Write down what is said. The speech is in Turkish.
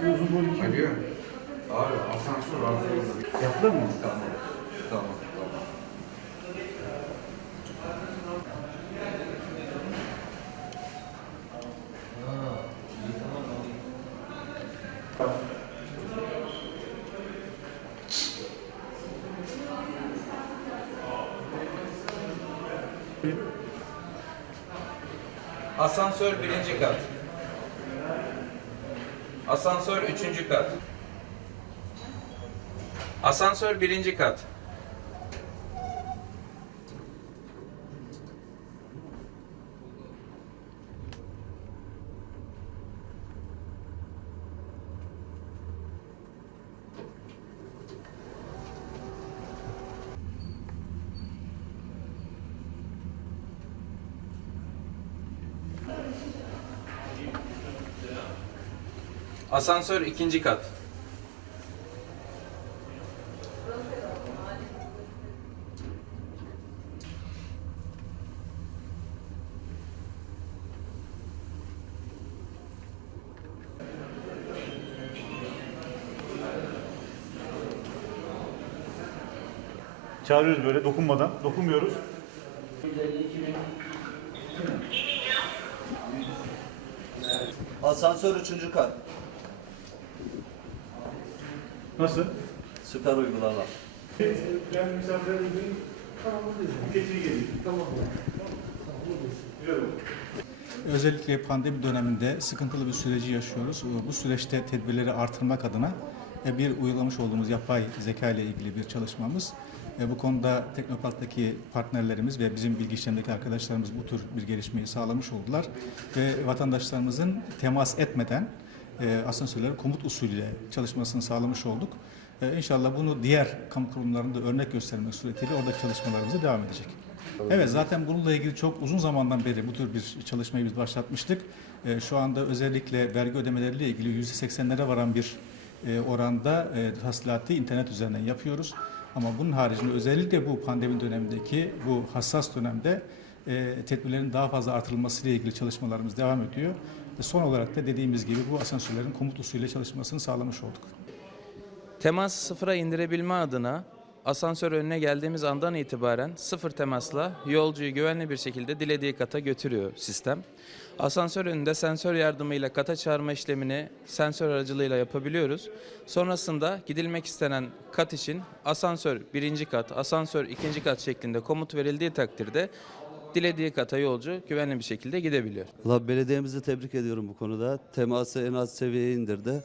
Uzun boylu kim? Alo. Abi asansör arızası. Yaptılar mı? Tamam. Tamam. Tamam. Asansör birinci kat. Asansör üçüncü kat. Asansör birinci kat. Asansör ikinci kat. Çağırıyoruz böyle dokunmadan. Dokunmuyoruz. Asansör üçüncü kat. Nasıl? Süper uygulama. Ben misafir edeyim. Tamam Keçiyi geleyim. Tamam. Güzel oldu. Özellikle pandemi döneminde sıkıntılı bir süreci yaşıyoruz. Bu süreçte tedbirleri artırmak adına e, bir uygulamış olduğumuz yapay zeka ile ilgili bir çalışmamız. E, Bu konuda Teknopark'taki partnerlerimiz ve bizim bilgi işlemindeki arkadaşlarımız bu tür bir gelişmeyi sağlamış oldular. Ve vatandaşlarımızın temas etmeden e, asansörlerin komut usulüyle çalışmasını sağlamış olduk. E, İnşallah bunu diğer kamu kurumlarında örnek göstermek suretiyle oradaki çalışmalarımıza devam edecek. Evet zaten bununla ilgili çok uzun zamandan beri bu tür bir çalışmayı biz başlatmıştık. Ee, şu anda özellikle vergi ödemeleriyle ilgili %80'lere varan bir e, oranda e, hasılatı internet üzerinden yapıyoruz. Ama bunun haricinde özellikle bu pandemi dönemindeki bu hassas dönemde e, tedbirlerin daha fazla artırılması ile ilgili çalışmalarımız devam ediyor. Ve son olarak da dediğimiz gibi bu asansörlerin komut usulüyle çalışmasını sağlamış olduk. Teması sıfıra indirebilme adına asansör önüne geldiğimiz andan itibaren sıfır temasla yolcuyu güvenli bir şekilde dilediği kata götürüyor sistem. Asansör önünde sensör yardımıyla kata çağırma işlemini sensör aracılığıyla yapabiliyoruz. Sonrasında gidilmek istenen kat için asansör birinci kat, asansör ikinci kat şeklinde komut verildiği takdirde dilediği kata yolcu güvenli bir şekilde gidebiliyor. Valla belediyemizi tebrik ediyorum bu konuda. Teması en az seviyeye indirdi.